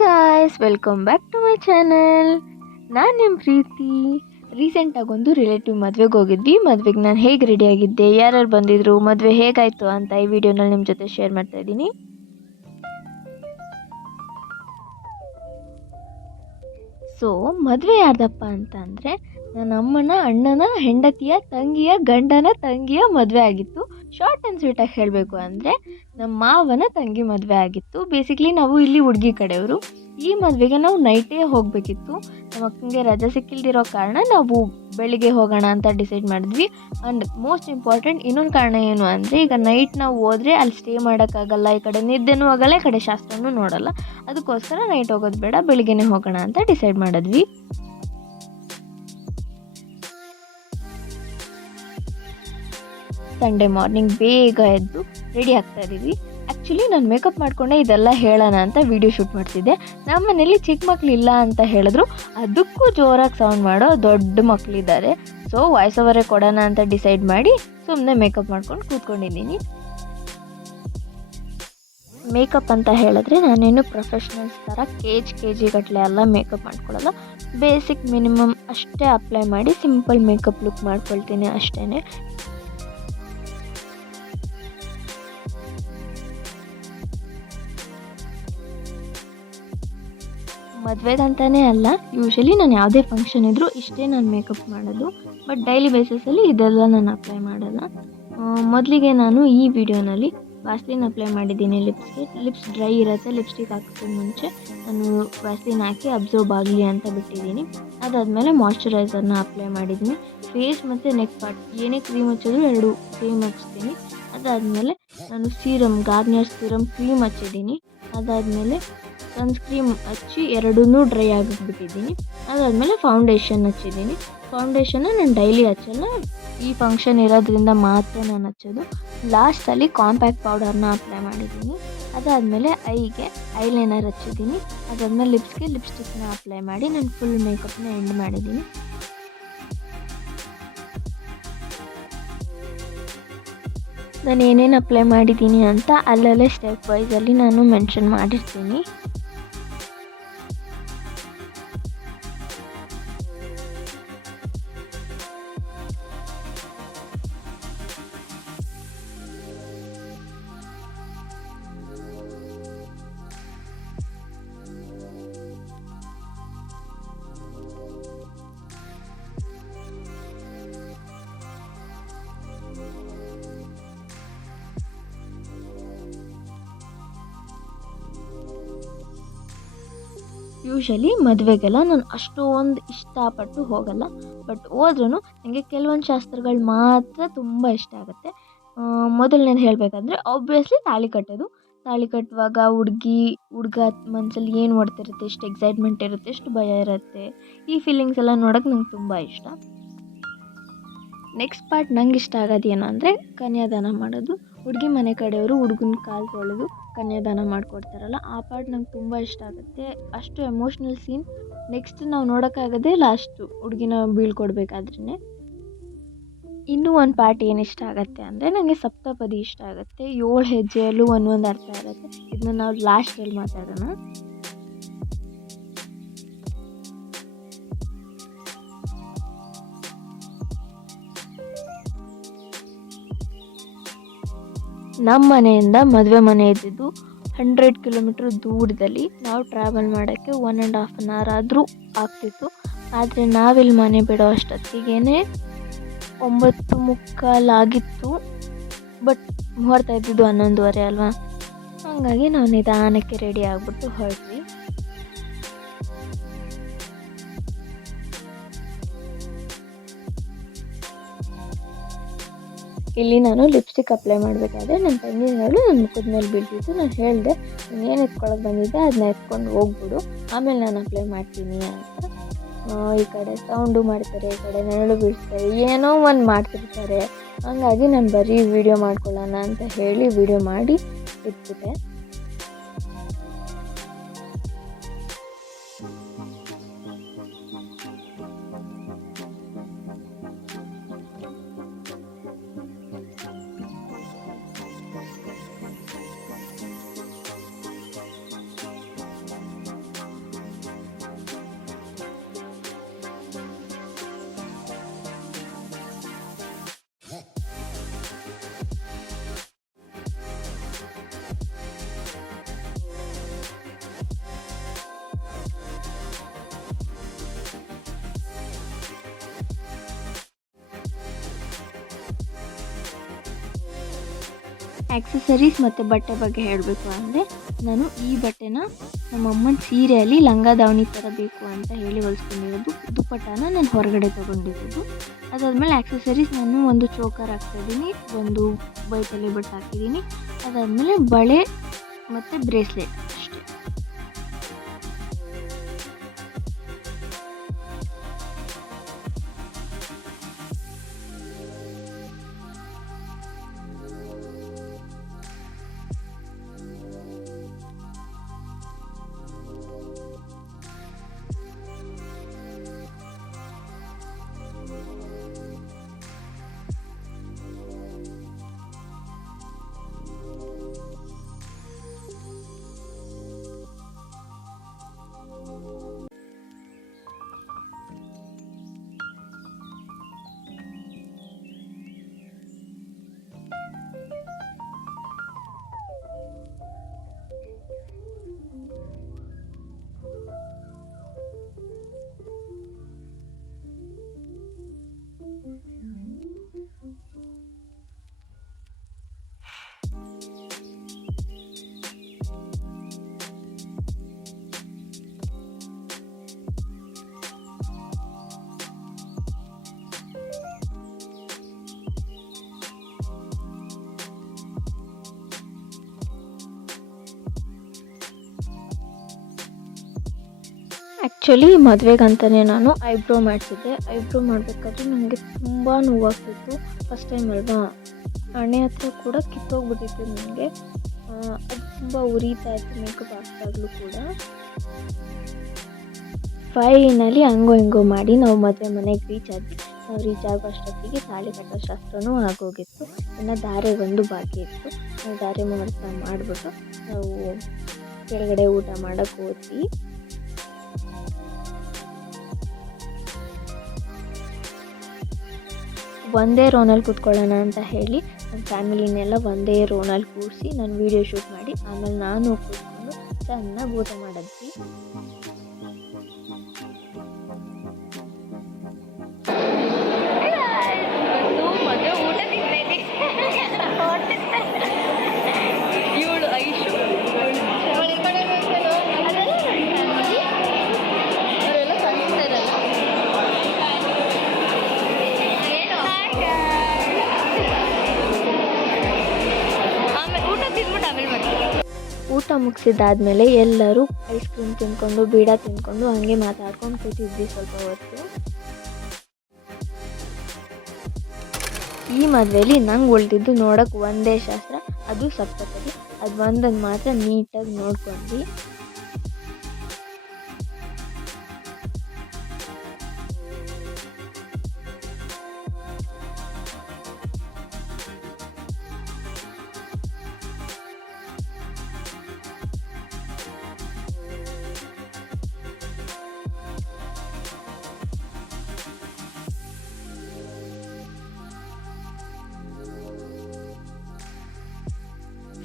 Guys, welcome back to my channel. ನಾನು ನಿಮ್ಮ ಪ್ರೀತಿ. ರೀಸೆಂಟಾಗಿ ಒಂದು ರಿಲೇಟಿವ್ ಮದುವೆಗೆ ಹೋಗಿದ್ವಿ. ಮದುವೆಗೆ ನಾನು ಹೇಗೆ ರೆಡಿ ಆಗಿದ್ದೆ, ಯಾರ್ಯಾರು ಬಂದಿದ್ರು, ಮದುವೆ ಹೇಗಾಯಿತು ಅಂತ ಈ ವಿಡಿಯೋನಲ್ಲಿ ನಿಮ್ಮ ಜೊತೆ ಶೇರ್ ಮಾಡ್ತಾ ಇದ್ದೀನಿ. ಸೊ ಮದುವೆ ಯಾರ್ದಪ್ಪ ಅಂತ ಅಂದರೆ ನನ್ನ ಅಮ್ಮನ ಅಣ್ಣನ ಹೆಂಡತಿಯ ತಂಗಿಯ ಗಂಡನ ತಂಗಿಯ ಮದುವೆ ಆಗಿತ್ತು. ಶಾರ್ಟ್ ಆ್ಯಂಡ್ ಸ್ವೀಟಾಗಿ ಹೇಳಬೇಕು ಅಂದರೆ ನಮ್ಮ ಮಾವನ ತಂಗಿ ಮದುವೆ ಆಗಿತ್ತು. ಬೇಸಿಕ್ಲಿ ನಾವು ಇಲ್ಲಿ ಹುಡುಗಿ ಕಡೆಯವರು. ಈ ಮದುವೆಗೆ ನಾವು ನೈಟೇ ಹೋಗಬೇಕಿತ್ತು. ನಮ್ಮ ಅಕ್ಕನಿಗೆ ರಜೆ ಸಿಕ್ಕಿಲ್ದಿರೋ ಕಾರಣ ನಾವು ಬೆಳಿಗ್ಗೆ ಹೋಗೋಣ ಅಂತ ಡಿಸೈಡ್ ಮಾಡಿದ್ವಿ. ಆ್ಯಂಡ್ ಮೋಸ್ಟ್ ಇಂಪಾರ್ಟೆಂಟ್ ಇನ್ನೊಂದು ಕಾರಣ ಏನು ಅಂದರೆ, ಈಗ ನೈಟ್ ನಾವು ಹೋದರೆ ಅಲ್ಲಿ ಸ್ಟೇ ಮಾಡೋಕ್ಕಾಗಲ್ಲ, ಈ ಕಡೆ ನಿದ್ದೆನೂ ಆಗಲ್ಲ, ಈ ಕಡೆ ಶಾಸ್ತ್ರನೂ ನೋಡಲ್ಲ. ಅದಕ್ಕೋಸ್ಕರ ನೈಟ್ ಹೋಗೋದು ಬೇಡ, ಬೆಳಿಗ್ಗೆನೇ ಹೋಗೋಣ ಅಂತ ಡಿಸೈಡ್ ಮಾಡಿದ್ವಿ. ಸಂಡೇ ಮಾರ್ನಿಂಗ್ ಬೇಗ ಎದ್ದು ರೆಡಿ ಆಗ್ತಾ ಇದ್ದೀವಿ. ಆ್ಯಕ್ಚುಲಿ ನಾನು ಮೇಕಪ್ ಮಾಡಿಕೊಂಡೆ ಇದೆಲ್ಲ ಹೇಳೋಣ ಅಂತ ವಿಡಿಯೋ ಶೂಟ್ ಮಾಡ್ತಿದ್ದೆ. ನಮ್ಮ ಮನೇಲಿ ಚಿಕ್ಕ ಮಕ್ಕಳು ಇಲ್ಲ ಅಂತ ಹೇಳಿದ್ರು, ಅದಕ್ಕೂ ಜೋರಾಗಿ ಸೌಂಡ್ ಮಾಡೋ ದೊಡ್ಡ ಮಕ್ಕಳಿದ್ದಾರೆ. ಸೊ ವಾಯ್ಸ್ ಓವರೇ ಕೊಡೋಣ ಅಂತ ಡಿಸೈಡ್ ಮಾಡಿ ಸುಮ್ಮನೆ ಮೇಕಪ್ ಮಾಡ್ಕೊಂಡು ಕೂತ್ಕೊಂಡಿದ್ದೀನಿ. ಮೇಕಪ್ ಅಂತ ಹೇಳಿದ್ರೆ ನಾನೇನು ಪ್ರೊಫೆಷ್ನಲ್ಸ್ ಥರ ಕೆ ಜಿ ಗಟ್ಟಲೆ ಎಲ್ಲ ಮೇಕಪ್ ಮಾಡ್ಕೊಳ್ಳಲ್ಲ. ಬೇಸಿಕ್ ಮಿನಿಮಮ್ ಅಷ್ಟೇ ಅಪ್ಲೈ ಮಾಡಿ ಸಿಂಪಲ್ ಮೇಕಪ್ ಲುಕ್ ಮಾಡ್ಕೊಳ್ತೀನಿ ಅಷ್ಟೇ. ಮದುವೆಗಂತಲೇ ಅಲ್ಲ, ಯೂಶಲಿ ನಾನು ಯಾವುದೇ ಫಂಕ್ಷನ್ ಇದ್ದರೂ ಇಷ್ಟೇ ನಾನು ಮೇಕಪ್ ಮಾಡೋದು. ಬಟ್ ಡೈಲಿ ಬೇಸಿಸಲ್ಲಿ ಇದೆಲ್ಲ ನಾನು ಅಪ್ಲೈ ಮಾಡಲ್ಲ. ಮೊದಲಿಗೆ ನಾನು ಈ ವಿಡಿಯೋನಲ್ಲಿ ವ್ಯಾಸ್ಲಿನ್ ಅಪ್ಲೈ ಮಾಡಿದ್ದೀನಿ ಲಿಪ್ಸ್ಗೆ. ಲಿಪ್ಸ್ ಡ್ರೈ ಇರುತ್ತೆ, ಲಿಪ್ಸ್ಟಿಕ್ ಹಾಕೋಕ್ಕೆ ಮುಂಚೆ ನಾನು ವ್ಯಾಸ್ಲಿನ್ ಹಾಕಿ ಅಬ್ಸರ್ವ್ ಆಗಲಿ ಅಂತ ಬಿಟ್ಟಿದ್ದೀನಿ. ಅದಾದಮೇಲೆ ಮಾಯ್ಶ್ಚರೈಸರ್ನ ಅಪ್ಲೈ ಮಾಡಿದ್ದೀನಿ. ಫೇಸ್ ಮತ್ತು ನೆಕ್ ಪಾರ್ಟ್ ಏನೇ ಕ್ರೀಮ್ ಹಚ್ಚಿದ್ರು ಎರಡು ಸೇಮ್ ಹಚ್ತೀನಿ. ಅದಾದಮೇಲೆ ನಾನು ಗಾರ್ನಿಯರ್ ಸೀರಮ್ ಕ್ರೀಮ್ ಹಚ್ಚಿದ್ದೀನಿ. ಅದಾದಮೇಲೆ ಸನ್ಸ್ಕ್ರೀಮ್ ಹಚ್ಚಿ ಎರಡೂ ಡ್ರೈ ಆಗಿಬಿಟ್ಟಿದ್ದೀನಿ. ಅದಾದಮೇಲೆ ಫೌಂಡೇಶನ್ ಹಚ್ಚಿದ್ದೀನಿ. ಫೌಂಡೇಶನ್ನ ನಾನು ಡೈಲಿ ಹಚ್ಚಲ್ಲ, ಈ ಫಂಕ್ಷನ್ ಇರೋದ್ರಿಂದ ಮಾತ್ರ ನಾನು ಹಚ್ಚೋದು. ಲಾಸ್ಟಲ್ಲಿ ಕಾಂಪ್ಯಾಕ್ಟ್ ಪೌಡರ್ನ ಅಪ್ಲೈ ಮಾಡಿದ್ದೀನಿ. ಅದಾದಮೇಲೆ ಐಗೆ ಐಲೈನರ್ ಹಚ್ಚಿದ್ದೀನಿ. ಅದಾದಮೇಲೆ ಲಿಪ್ಸ್ಗೆ ಲಿಪ್ಸ್ಟಿಕ್ನ ಅಪ್ಲೈ ಮಾಡಿ ನಾನು ಫುಲ್ ಮೇಕಪ್ನ ಎಂಡ್ ಮಾಡಿದ್ದೀನಿ. ನಾನು ಏನೇನು ಅಪ್ಲೈ ಮಾಡಿದ್ದೀನಿ ಅಂತ ಅಲ್ಲಲ್ಲೇ ಸ್ಟೆಪ್ ವೈಸಲ್ಲಿ ನಾನು ಮೆನ್ಷನ್ ಮಾಡಿರ್ತೀನಿ. ಯೂಶಲಿ ಮದುವೆಗೆಲ್ಲ ನಾನು ಅಷ್ಟೊಂದು ಇಷ್ಟಪಟ್ಟು ಹೋಗಲ್ಲ. ಬಟ್ ಹೋದ್ರೂ ನನಗೆ ಕೆಲವೊಂದು ಶಾಸ್ತ್ರಗಳು ಮಾತ್ರ ತುಂಬ ಇಷ್ಟ ಆಗುತ್ತೆ. ಮೊದಲನೇದು ಹೇಳಬೇಕಂದ್ರೆ ಆಬ್ವಿಯಸ್ಲಿ ತಾಳಿ ಕಟ್ಟೋದು. ತಾಳಿ ಕಟ್ಟುವಾಗ ಹುಡುಗ ಮನಸ್ಸಲ್ಲಿ ಏನು ಓಡ್ತಿರುತ್ತೆ, ಎಷ್ಟು ಎಕ್ಸೈಟ್ಮೆಂಟ್ ಇರುತ್ತೆ, ಎಷ್ಟು ಭಯ ಇರುತ್ತೆ, ಈ ಫೀಲಿಂಗ್ಸ್ ಎಲ್ಲ ನೋಡೋಕೆ ನಂಗೆ ತುಂಬ ಇಷ್ಟ. ನೆಕ್ಸ್ಟ್ ಪಾರ್ಟ್ ನಂಗೆ ಇಷ್ಟ ಆಗೋದು ಏನು ಅಂದರೆ ಕನ್ಯಾದಾನ ಮಾಡೋದು. ಹುಡುಗಿ ಮನೆ ಕಡೆಯವರು ಹುಡುಗನ ಕಾಲು ತೊಳೆದು ಕನ್ಯಾದಾನ ಮಾಡಿಕೊಡ್ತಾರಲ್ಲ, ಆ ಪಾರ್ಟ್ ನಂಗೆ ತುಂಬ ಇಷ್ಟ ಆಗುತ್ತೆ. ಅಷ್ಟು ಎಮೋಷ್ನಲ್ ಸೀನ್. ನೆಕ್ಸ್ಟ್ ನಾವು ನೋಡೋಕ್ಕಾಗದೆ ಲಾಸ್ಟು ಹುಡುಗಿನ ಬೀಳ್ಕೊಡ್ಬೇಕಾದ್ರೇ. ಇನ್ನೂ ಒಂದು ಪಾರ್ಟ್ ಏನು ಇಷ್ಟ ಆಗುತ್ತೆ ಅಂದರೆ ನನಗೆ ಸಪ್ತಪದಿ ಇಷ್ಟ ಆಗುತ್ತೆ. 7 ಹೆಜ್ಜೆಯಲ್ಲೂ ಒಂದೊಂದು ಅರ್ಥ ಇರುತ್ತೆ. ಇದನ್ನ ನಾವು ಲಾಸ್ಟಲ್ಲಿ ಮಾತಾಡೋಣ. ನಮ್ಮ ಮನೆಯಿಂದ ಮದುವೆ ಮನೆ ಇದ್ದಿದ್ದು 100 ಕಿಲೋಮೀಟ್ರ್ ದೂರದಲ್ಲಿ. ನಾವು ಟ್ರಾವೆಲ್ ಮಾಡೋಕ್ಕೆ 1.5 hour ಆದರೂ ಆಗ್ತಿತ್ತು. ಆದರೆ ನಾವಿಲ್ಲಿ ಮನೆ ಬಿಡೋ ಅಷ್ಟೊತ್ತಿಗೆ 9:45 ಆಗಿತ್ತು. ಬಟ್ ಮುಹೂರ್ತ ಇದ್ದಿದ್ದು 11:30 ಅಲ್ವಾ, ಹಾಗಾಗಿ ನಾವು ನಿಧಾನಕ್ಕೆ ರೆಡಿ ಆಗಿಬಿಟ್ಟು ಹೊರಟ್ವಿ. ಇಲ್ಲಿ ನಾನು ಲಿಪ್ಸ್ಟಿಕ್ ಅಪ್ಲೈ ಮಾಡಬೇಕಾದ್ರೆ ನನ್ನ ತಂಗಿಗಳು ನನ್ನ ಮುಖದ ಮೇಲೆ ಬೀಳ್ತಿತ್ತು. ನಾನು ಹೇಳಿದೆ, ನಾನು ಏನು ಎತ್ಕೊಳಕ್ಕೆ ಬಂದಿದ್ದೆ ಅದನ್ನ ಎತ್ಕೊಂಡು ಹೋಗ್ಬಿಡು, ಆಮೇಲೆ ನಾನು ಅಪ್ಲೈ ಮಾಡ್ತೀನಿ ಅಂತ. ಈ ಕಡೆ ಸೌಂಡು ಮಾಡ್ತಾರೆ, ಈ ಕಡೆ ನೆರಳು ಬೀಳ್ತಾರೆ, ಏನೋ ಒಂದು ಮಾಡ್ತಿರ್ತಾರೆ. ಹಾಗಾಗಿ ನಾನು ಬರೀ ವಿಡಿಯೋ ಮಾಡ್ಕೊಳ್ಳೋಣ ಅಂತ ಹೇಳಿ ವಿಡಿಯೋ ಮಾಡಿ ಇಟ್ಬಿಟ್ಟೆ. ಆಕ್ಸೆಸರೀಸ್ ಮತ್ತು ಬಟ್ಟೆ ಬಗ್ಗೆ ಹೇಳಬೇಕು ಅಂದರೆ ನಾನು ಈ ಬಟ್ಟೆನ ನಮ್ಮ ಅಮ್ಮನ ಸೀರೆಯಲ್ಲಿ ಲಂಗ ದಾವಣಿ ಥರ ಬೇಕು ಅಂತ ಹೇಳಿ ಹೊಲಿಸ್ಕೊಂಡಿರೋದು. ದುಪ್ಪಟ್ಟಾನ ನಾನು ಹೊರಗಡೆ ತೊಗೊಂಡಿರೋದು. ಅದಾದಮೇಲೆ ಆಕ್ಸೆಸರೀಸ್ ನಾನು ಒಂದು ಚೋಕರ್ ಹಾಕ್ತಾಯಿದ್ದೀನಿ, ಒಂದು ಬೈತಲೆ ಬಟ್ಟು ಹಾಕಿದ್ದೀನಿ. ಅದಾದಮೇಲೆ ಬಳೆ ಮತ್ತು ಬ್ರೇಸ್ಲೆಟ್ ಅಷ್ಟೇ. ಆ್ಯಕ್ಚುಲಿ ಮದುವೆಗಂತಲೇ ನಾನು ಐಬ್ರೋ ಮಾಡಿಸಿದ್ದೆ. ಐಬ್ರೋ ಮಾಡಬೇಕಾದ್ರೆ ನನಗೆ ತುಂಬ ನೋವಾಗ್ತಿತ್ತು. ಫಸ್ಟ್ ಟೈಮ್ ಅಲ್ವಾ, ಹಣೆ ಹತ್ರ ಕೂಡ ಕಿತ್ತೋಗ್ಬಿಟ್ಟಿತ್ತು ನನಗೆ. ಅದು ತುಂಬ ಉರಿತಾ ಇತ್ತು ಮೇಕಪ್ ಹಾಕಿದಾಗಲೂ ಕೂಡ. ಫೈನಲಿ ಹಂಗೋ ಹಿಂಗೋ ಮಾಡಿ ನಾವು ಮದುವೆ ಮನೆಗೆ ರೀಚ್ ಆದ್ವಿ. ನಾವು ರೀಚ್ ಆಗೋ ಅಷ್ಟೊತ್ತಿಗೆ ತಾಳಿ ಕಟ್ಟೋ ಶಾಸ್ತ್ರನೂ ಆಗೋಗಿತ್ತು. ಇನ್ನು ಧಾರೆ ಒಂದು ಬಾಕಿ ಇತ್ತು. ನಾವು ಧಾರೆ ಮಾಡಿಬಿಟ್ಟು ನಾವು ಕೆಳಗಡೆ ಊಟ ಮಾಡೋಕ್ಕೆ ಹೋದ್ವಿ. ಒಂದೇ ರೋನಲ್ಲಿ ಕೂತ್ಕೊಳ್ಳೋಣ ಅಂತ ಹೇಳಿ ನನ್ನ ಫ್ಯಾಮಿಲಿನೆಲ್ಲ ಒಂದೇ ರೋನಲ್ಲಿ ಕೂರಿಸಿ ನಾನು ವೀಡಿಯೋ ಶೂಟ್ ಮಾಡಿ ಆಮೇಲೆ ನಾನು ಕೂತ್ಕೊಂಡು ಚೆನ್ನಾಗಿ ಊಟ ಮಾಡಿದ್ವಿ. ಊಟ ಮುಗಿಸಿದ್ದಾದಮೇಲೆ ಎಲ್ಲರೂ ಐಸ್ ಕ್ರೀಮ್ ತಿಂದ್ಕೊಂಡು ಬೀಡ ತಿಂದ್ಕೊಂಡು ಹಾಗೆ ಮಾತಾಡ್ಕೊಂಡು ಕೂತಿದ್ವಿ ಸ್ವಲ್ಪ ಹೊತ್ತು. ಈ ಮದುವೆಯಲ್ಲಿ ನಂಗೆ ಉಳಿದಿದ್ದು ನೋಡೋಕೆ ಒಂದೇ ಶಾಸ್ತ್ರ, ಅದು ಸಪ್ತಪದಿ. ಅದು ಒಂದನ್ನು ಮಾತ್ರ ನೀಟಾಗಿ ನೋಡ್ಕೊಂಡ್ವಿ.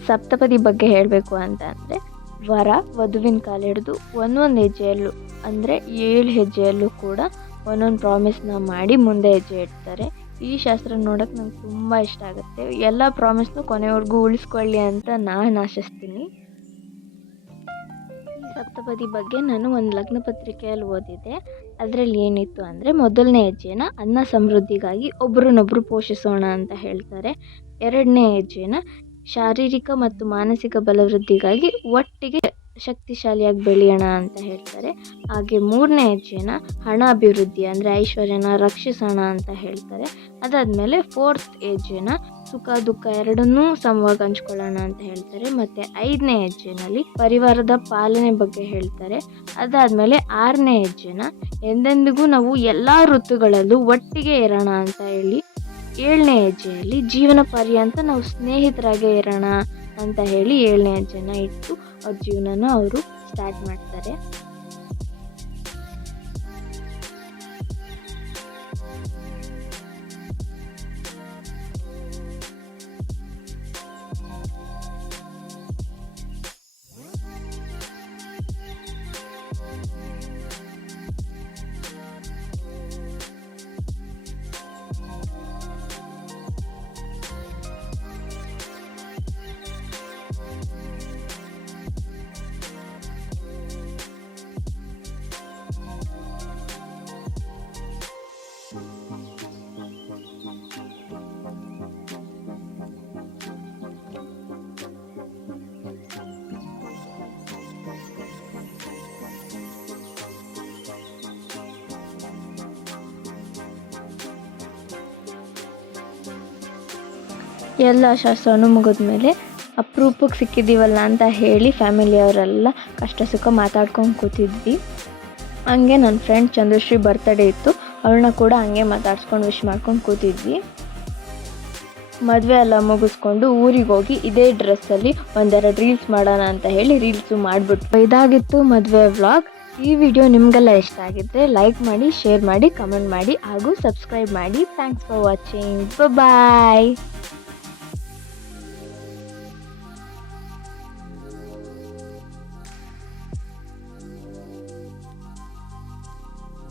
ಸಪ್ತಪದಿ ಬಗ್ಗೆ ಹೇಳಬೇಕು ಅಂತ ಅಂದರೆ ವರ ವಧುವಿನ ಕಾಲು ಹಿಡಿದು ಒಂದೊಂದು ಹೆಜ್ಜೆಯಲ್ಲೂ ಅಂದರೆ 7 ಹೆಜ್ಜೆಯಲ್ಲೂ ಕೂಡ ಒಂದೊಂದು ಪ್ರಾಮಿಸ್ನ ಮಾಡಿ ಮುಂದೆ ಹೆಜ್ಜೆ ಇಡ್ತಾರೆ. ಈ ಶಾಸ್ತ್ರ ನೋಡೋಕೆ ನಂಗೆ ತುಂಬ ಇಷ್ಟ ಆಗುತ್ತೆ. ಎಲ್ಲ ಪ್ರಾಮಿಸ್ನು ಕೊನೆವರೆಗೂ ಉಳಿಸ್ಕೊಳ್ಳಿ ಅಂತ ನಾನು ಆಶಿಸ್ತೀನಿ. ಈ ಸಪ್ತಪದಿ ಬಗ್ಗೆ ನಾನು ಒಂದು ಲಗ್ನ ಪತ್ರಿಕೆಯಲ್ಲಿ ಓದಿದ್ದೆ. ಅದರಲ್ಲಿ ಏನಿತ್ತು ಅಂದರೆ ಮೊದಲನೇ ಹೆಜ್ಜೆನ ಅನ್ನ ಸಮೃದ್ಧಿಗಾಗಿ ಒಬ್ರನ್ನೊಬ್ರು ಪೋಷಿಸೋಣ ಅಂತ ಹೇಳ್ತಾರೆ. 2ನೇ ಹೆಜ್ಜೆನ ಶಾರೀರಿಕ ಮತ್ತು ಮಾನಸಿಕ ಬಲವೃದ್ಧಿಗಾಗಿ ಒಟ್ಟಿಗೆ ಶಕ್ತಿಶಾಲಿಯಾಗಿ ಬೆಳೆಯೋಣ ಅಂತ ಹೇಳ್ತಾರೆ. ಹಾಗೆ 3ನೇ ಹೆಜ್ಜೆನ ಹಣ ಅಭಿವೃದ್ಧಿ ಅಂದರೆ ಐಶ್ವರ್ಯನ ರಕ್ಷಿಸೋಣ ಅಂತ ಹೇಳ್ತಾರೆ. ಅದಾದಮೇಲೆ 4th ಹೆಜ್ಜೆನ ಸುಖ ದುಃಖ ಎರಡನ್ನೂ ಸಮವಾಗಿ ಹಂಚ್ಕೊಳ್ಳೋಣ ಅಂತ ಹೇಳ್ತಾರೆ. ಮತ್ತು 5ನೇ ಹೆಜ್ಜೆನಲ್ಲಿ ಪರಿವಾರದ ಪಾಲನೆ ಬಗ್ಗೆ ಹೇಳ್ತಾರೆ. ಅದಾದಮೇಲೆ 6ನೇ ಹೆಜ್ಜೆನ ಎಂದೆಂದಿಗೂ ನಾವು ಎಲ್ಲ ಋತುಗಳಲ್ಲೂ ಒಟ್ಟಿಗೆ ಇರೋಣ ಅಂತ ಹೇಳಿ 7ನೇ ಹೆಜ್ಜೆಯಲ್ಲಿ ಜೀವನ ಪರ್ಯಂತ ನಾವು ಸ್ನೇಹಿತರಾಗೇ ಇರೋಣ ಅಂತ ಹೇಳಿ 7ನೇ ಹೆಜ್ಜೆನ ಇಟ್ಟು ಅವ್ರ ಜೀವನನ ಅವರು ಸ್ಟಾರ್ಟ್ ಮಾಡ್ತಾರೆ. ಎಲ್ಲ ಶಾಸ್ತ್ರನೂ ಮುಗಿದ್ಮೇಲೆ ಅಪರೂಪಕ್ಕೆ ಸಿಕ್ಕಿದ್ದೀವಲ್ಲ ಅಂತ ಹೇಳಿ ಫ್ಯಾಮಿಲಿಯವರೆಲ್ಲ ಕಷ್ಟ ಸುಖ ಮಾತಾಡ್ಕೊಂಡು ಕೂತಿದ್ವಿ. ಹಂಗೆ ನನ್ನ ಫ್ರೆಂಡ್ ಚಂದ್ರಶ್ರೀ ಬರ್ತ್ಡೇ ಇತ್ತು, ಅವಳನ್ನ ಕೂಡ ಹಂಗೆ ಮಾತಾಡ್ಸ್ಕೊಂಡು ವಿಶ್ ಮಾಡ್ಕೊಂಡು ಕೂತಿದ್ವಿ. ಮದುವೆ ಎಲ್ಲ ಮುಗಿಸ್ಕೊಂಡು ಊರಿಗೆ ಹೋಗಿ ಇದೇ ಡ್ರೆಸ್ಸಲ್ಲಿ ಒಂದೆರಡು ರೀಲ್ಸ್ ಮಾಡೋಣ ಅಂತ ಹೇಳಿ ರೀಲ್ಸು ಮಾಡಿಬಿಟ್ಟು ಇದಾಗಿತ್ತು ಮದುವೆ ವ್ಲಾಗ್. ಈ ವಿಡಿಯೋ ನಿಮಗೆಲ್ಲ ಇಷ್ಟ ಆಗಿದ್ದರೆ ಲೈಕ್ ಮಾಡಿ, ಶೇರ್ ಮಾಡಿ, ಕಮೆಂಟ್ ಮಾಡಿ ಹಾಗೂ ಸಬ್ಸ್ಕ್ರೈಬ್ ಮಾಡಿ. Thanks for watching. ಬಾಯ್.